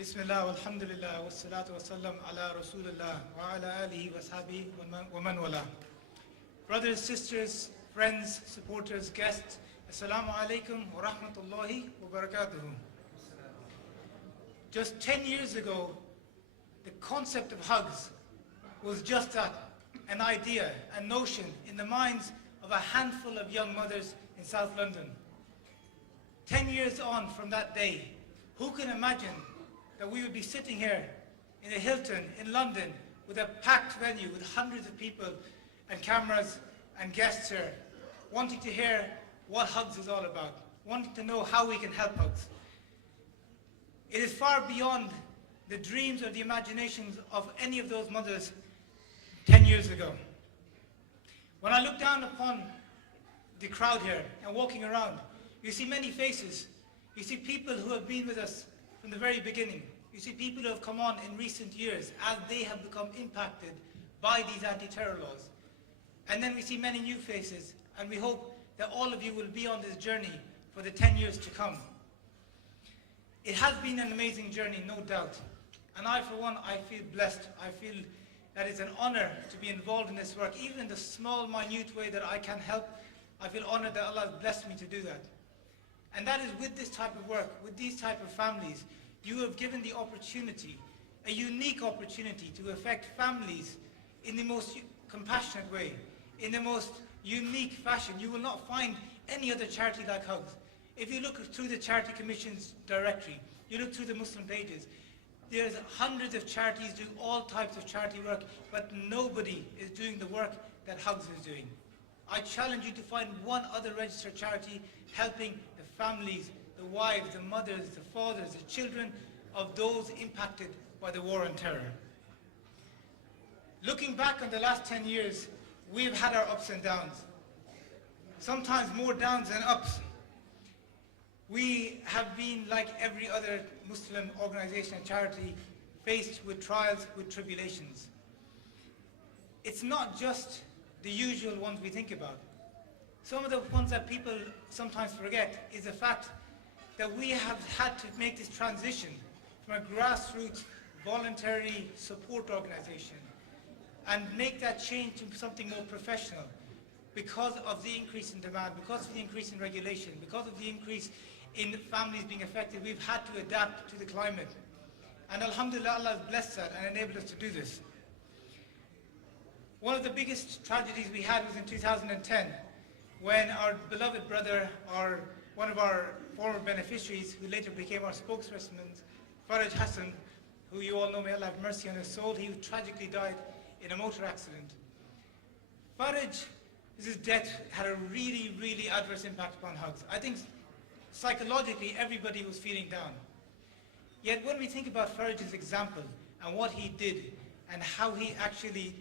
Bismillah, walhamdulillah, wassalatu wassalam ala rasulillah, wa ala alihi wa sahbihi wa man wala. Brothers, sisters, friends, supporters, guests, assalamu alaikum wa rahmatullahi wa barakatuhu. Just 10 years ago, the concept of HHUGS was just that, an idea, a notion in the minds of a handful of young mothers in South London. 10 years on from that day, who can imagine that we would be sitting here in a Hilton in London with a packed venue with hundreds of people and cameras and guests here, wanting to hear what HHUGS is all about, wanting to know how we can help HHUGS. It is far beyond the dreams or the imaginations of any of those mothers 10 years ago. When I look down upon the crowd here and walking around, you see many faces. You see people who have been with us from the very beginning. You see people who have come on in recent years as they have become impacted by these anti-terror laws. And then we see many new faces, and we hope that all of you will be on this journey for the 10 years to come. It has been an amazing journey, no doubt. And I, for one, I feel blessed. I feel that it's an honor to be involved in this work. Even in the small, minute way that I can help, I feel honored that Allah has blessed me to do that. And that is with this type of work, with these type of families, you have given the opportunity, a unique opportunity to affect families in the most compassionate way, in the most unique fashion. You will not find any other charity like HHUGS. If you look through the Charity Commission's directory, you look through the Muslim pages, there's hundreds of charities doing all types of charity work, but nobody is doing the work that HHUGS is doing. I challenge you to find one other registered charity helping the families, the wives, the mothers, the fathers, the children of those impacted by the war on terror. Looking back on the last 10 years, we've had our ups and downs. Sometimes more downs than ups. We have been, like every other Muslim organization and charity, faced with trials, with tribulations. It's not just the usual ones we think about. Some of the ones that people sometimes forget is the fact that we have had to make this transition from a grassroots voluntary support organization and make that change to something more professional because of the increase in demand, because of the increase in regulation, because of the increase in families being affected. We've had to adapt to the climate. And alhamdulillah, Allah has blessed that and enabled us to do this. One of the biggest tragedies we had was in 2010, when our beloved brother, one of our former beneficiaries, who later became our spokesperson, Fahad Ansari, who you all know, may Allah have mercy on his soul, he tragically died in a motor accident. Fahad's death had a really, really adverse impact upon HHUGS. I think psychologically everybody was feeling down. Yet when we think about Fahad's example and what he did and how he actually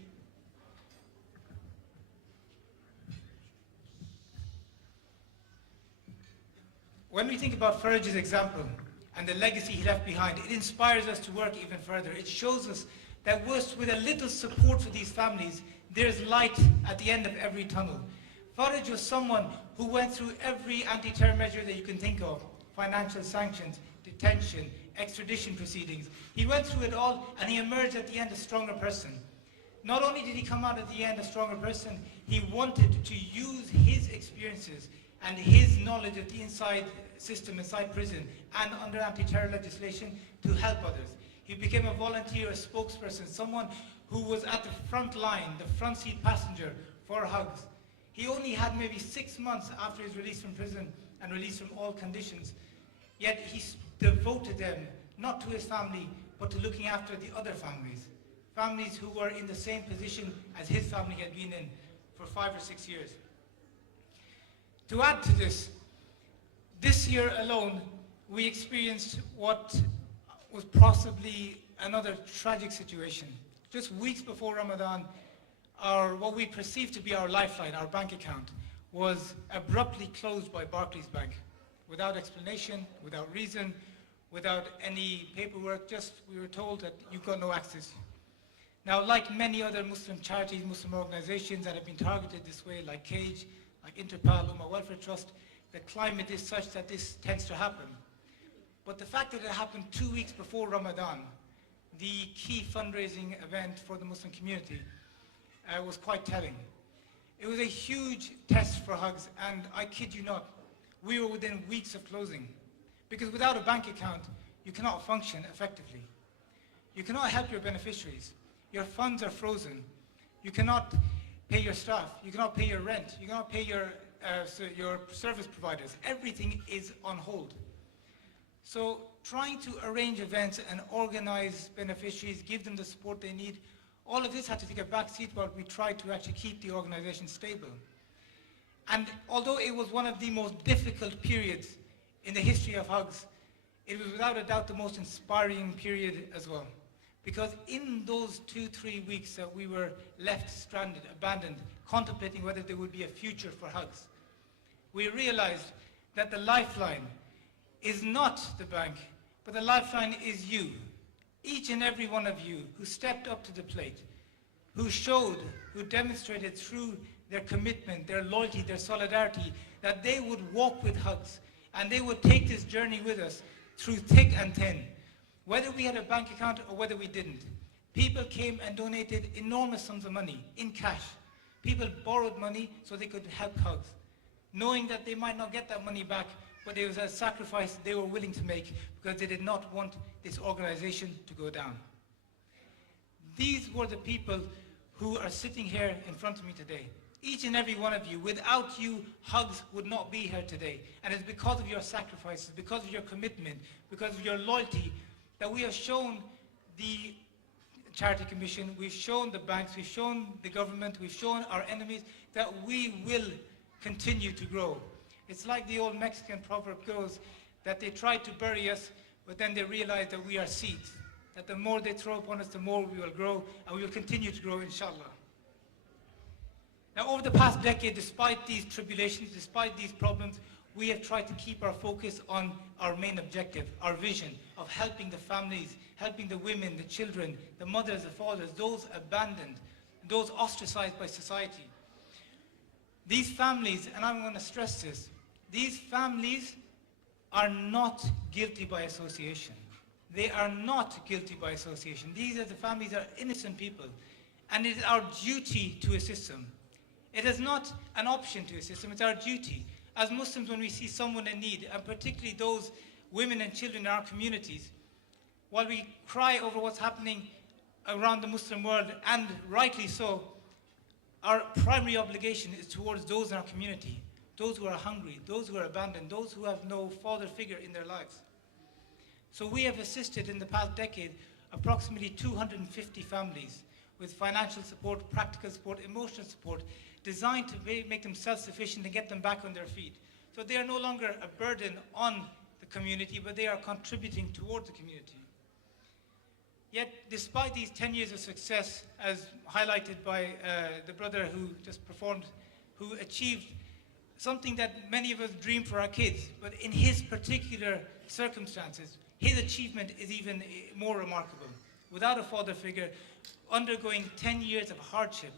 When we think about Fahad's example and the legacy he left behind, it inspires us to work even further. It shows us that with a little support for these families, there's light at the end of every tunnel. Fahad was someone who went through every anti-terror measure that you can think of: financial sanctions, detention, extradition proceedings. He went through it all, and he emerged at the end a stronger person. Not only did he come out at the end a stronger person, he wanted to use his experiences and his knowledge of the inside system, inside prison, and under anti-terror legislation to help others. He became a volunteer, a spokesperson, someone who was at the front line, the front seat passenger for HHUGS. He only had maybe 6 months after his release from prison and release from all conditions, yet he devoted them not to his family, but to looking after the other families who were in the same position as his family had been in for 5 or 6 years. To add to this year alone, we experienced what was possibly another tragic situation. Just weeks before Ramadan, what we perceived to be our lifeline, our bank account, was abruptly closed by Barclays Bank, without explanation, without reason, without any paperwork. Just we were told that you've got no access. Now, like many other Muslim charities, Muslim organizations that have been targeted this way, like CAGE, like Interpol, Ummah Welfare Trust, the climate is such that this tends to happen. But the fact that it happened 2 weeks before Ramadan, the key fundraising event for the Muslim community, was quite telling. It was a huge test for HHUGS, and I kid you not, we were within weeks of closing. Because without a bank account, you cannot function effectively. You cannot help your beneficiaries. Your funds are frozen. You cannot pay your staff. You cannot pay your rent. You cannot pay your service providers. Everything is on hold. So trying to arrange events and organize beneficiaries, give them the support they need, all of this had to take a back seat while we tried to actually keep the organization stable. And although it was one of the most difficult periods in the history of HHUGS, it was without a doubt the most inspiring period as well. Because in those 2-3 weeks that we were left stranded, abandoned, contemplating whether there would be a future for HHUGS, we realized that the lifeline is not the bank, but the lifeline is you. Each and every one of you who stepped up to the plate, who showed, who demonstrated through their commitment, their loyalty, their solidarity, that they would walk with HHUGS and they would take this journey with us through thick and thin. Whether we had a bank account or whether we didn't, people came and donated enormous sums of money in cash. People borrowed money so they could help HHUGS, knowing that they might not get that money back, but it was a sacrifice they were willing to make because they did not want this organization to go down. These were the people who are sitting here in front of me today. Each and every one of you. Without you, HHUGS would not be here today. And it's because of your sacrifices, because of your commitment, because of your loyalty, that we have shown the Charity Commission, we've shown the banks, we've shown the government, we've shown our enemies that we will continue to grow. It's like the old Mexican proverb goes, that they tried to bury us, but then they realized that we are seeds. That the more they throw upon us, the more we will grow, and we will continue to grow, inshallah. Now, over the past decade, despite these tribulations, despite these problems, we have tried to keep our focus on our main objective, our vision of helping the families, helping the women, the children, the mothers, the fathers, those abandoned, those ostracized by society. These families, and I'm going to stress this, these families are not guilty by association. They are not guilty by association. These are the families that are innocent people, and it is our duty to assist them. It is not an option to assist them, it's our duty. As Muslims, when we see someone in need, and particularly those women and children in our communities, while we cry over what's happening around the Muslim world, and rightly so, our primary obligation is towards those in our community, those who are hungry, those who are abandoned, those who have no father figure in their lives. So we have assisted in the past decade approximately 250 families with financial support, practical support, emotional support, designed to make them self-sufficient and get them back on their feet. So they are no longer a burden on the community, but they are contributing towards the community. Yet, despite these 10 years of success, as highlighted by the brother who just performed, who achieved something that many of us dream for our kids, but in his particular circumstances, his achievement is even more remarkable. Without a father figure, undergoing 10 years of hardship,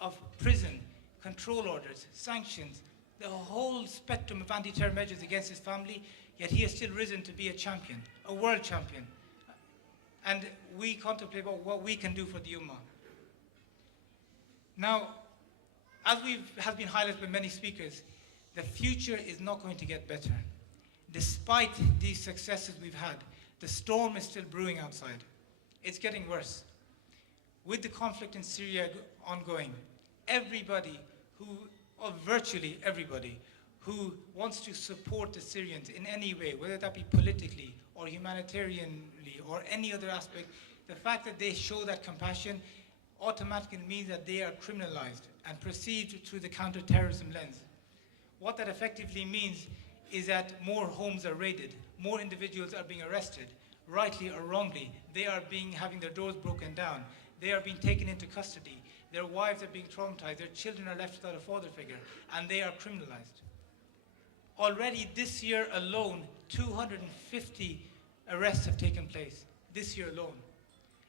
of prison, control orders, sanctions, the whole spectrum of anti-terror measures against his family, yet he has still risen to be a champion, a world champion. And we contemplate about what we can do for the Ummah. Now, as has been highlighted by many speakers, the future is not going to get better. Despite these successes we've had, the storm is still brewing outside. It's getting worse. With the conflict in Syria ongoing, everybody or virtually everybody, who wants to support the Syrians in any way, whether that be politically or humanitarianly or any other aspect, the fact that they show that compassion automatically means that they are criminalized and perceived through the counter-terrorism lens. What that effectively means is that more homes are raided, more individuals are being arrested, rightly or wrongly. They are having their doors broken down. They are being taken into custody. Their wives are being traumatized. Their children are left without a father figure, and they are criminalized. Already this year alone, 250 arrests have taken place, this year alone.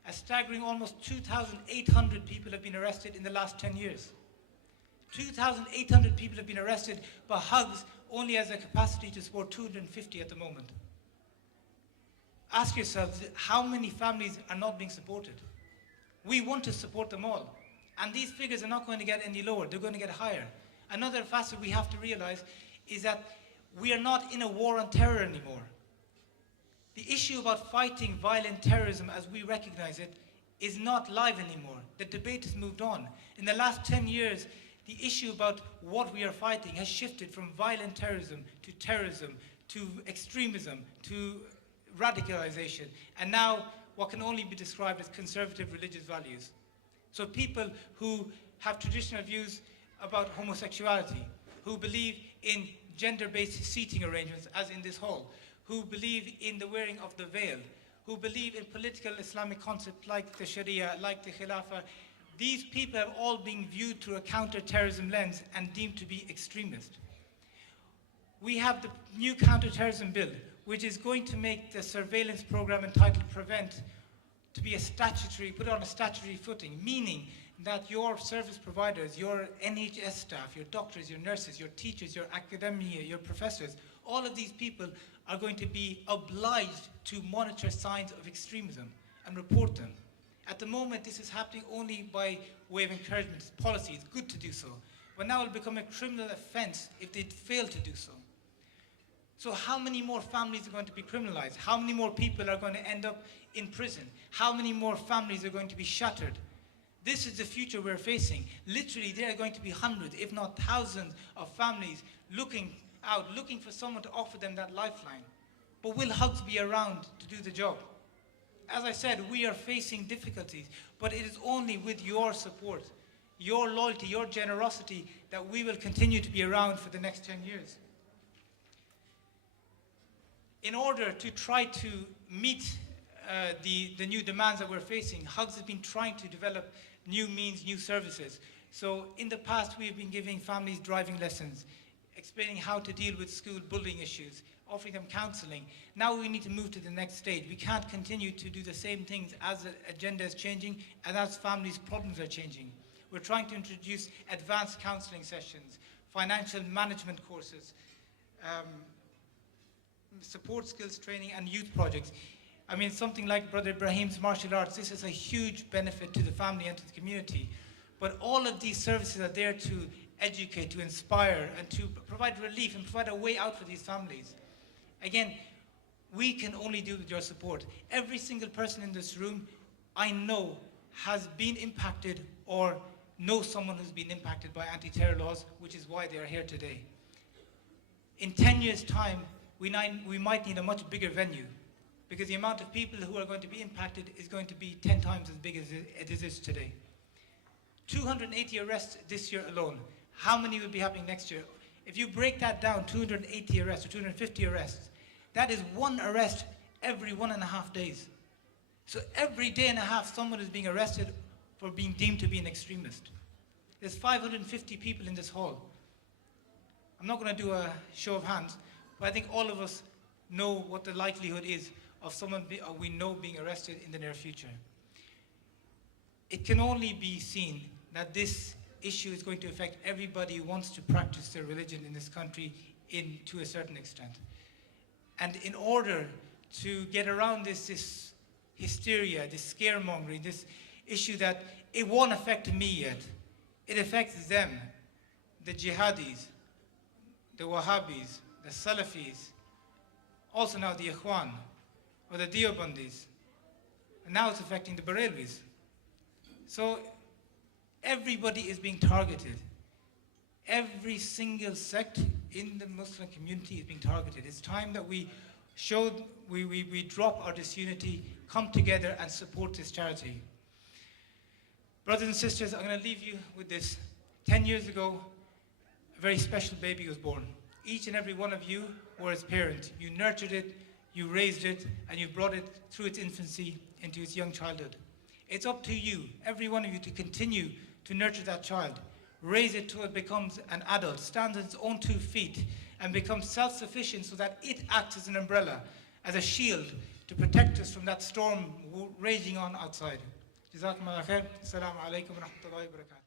A staggering almost 2,800 people have been arrested in the last 10 years. 2,800 people have been arrested, but HHUGS only has a capacity to support 250 at the moment. ask yourselves how many families are not being supported. We want to support them all. And these figures are not going to get any lower, they're going to get higher. Another facet we have to realize is that we are not in a war on terror anymore. The issue about fighting violent terrorism as we recognize it is not live anymore. The debate has moved on. In the last 10 years, the issue about what we are fighting has shifted from violent terrorism to extremism, to radicalization, and now what can only be described as conservative religious values. So people who have traditional views about homosexuality, who believe in gender-based seating arrangements, as in this hall, who believe in the wearing of the veil, who believe in political Islamic concepts like the Sharia, like the Khilafah, these people have all been viewed through a counter-terrorism lens and deemed to be extremist. We have the new counter-terrorism bill, which is going to make the surveillance program entitled Prevent to be put on a statutory footing, meaning that your service providers, your NHS staff, your doctors, your nurses, your teachers, your academia, your professors, all of these people are going to be obliged to monitor signs of extremism and report them. At the moment, this is happening only by way of encouragement. It's policy, it's good to do so. But now it will become a criminal offense if they fail to do so. So how many more families are going to be criminalized? How many more people are going to end up in prison? How many more families are going to be shattered? This is the future we're facing. Literally, there are going to be hundreds, if not thousands, of families looking for someone to offer them that lifeline. But will HHUGS be around to do the job? As I said, we are facing difficulties, but it is only with your support, your loyalty, your generosity that we will continue to be around for the next 10 years. In order to try to meet the new demands that we're facing, HHUGS has been trying to develop new means, new services. So in the past, we've been giving families driving lessons, explaining how to deal with school bullying issues, offering them counseling. Now we need to move to the next stage. We can't continue to do the same things as the agenda is changing and as families' problems are changing. We're trying to introduce advanced counseling sessions, financial management courses, support skills training and youth projects. I mean, something like Brother Ibrahim's martial arts, this is a huge benefit to the family and to the community. But all of these services are there to educate, to inspire, and to provide relief and provide a way out for these families. Again, we can only do with your support. Every single person in this room, I know, has been impacted or knows someone who's been impacted by anti-terror laws, which is why they are here today. In 10 years' time, we might need a much bigger venue, because the amount of people who are going to be impacted is going to be 10 times as big as it is today. 280 arrests this year alone. How many will be happening next year? If you break that down, 280 arrests or 250 arrests, that is one arrest every 1.5 days. So every day and a half, someone is being arrested for being deemed to be an extremist. There's 550 people in this hall. I'm not going to do a show of hands, but I think all of us know what the likelihood is of someone we know being arrested in the near future. It can only be seen that this issue is going to affect everybody who wants to practice their religion in this country to a certain extent. And in order to get around this hysteria, this scaremongering, this issue that it won't affect me yet, it affects them, the jihadis, the Wahhabis, the Salafis, also now the Ikhwan, or the Deobandis, and now it's affecting the Barelvis. So everybody is being targeted. Every single sect in the Muslim community is being targeted. It's time that we drop our disunity, come together and support this charity. Brothers and sisters, I'm going to leave you with this. 10 years ago, a very special baby was born. Each and every one of you were its parent. You nurtured it, you raised it, and you brought it through its infancy into its young childhood. It's up to you, every one of you, to continue to nurture that child. Raise it till it becomes an adult, stands on its own 2 feet, and becomes self-sufficient so that it acts as an umbrella, as a shield to protect us from that storm raging on outside. Jazakumullah khair. Assalamu alaikum wa rahmatullahi wa barakatuh.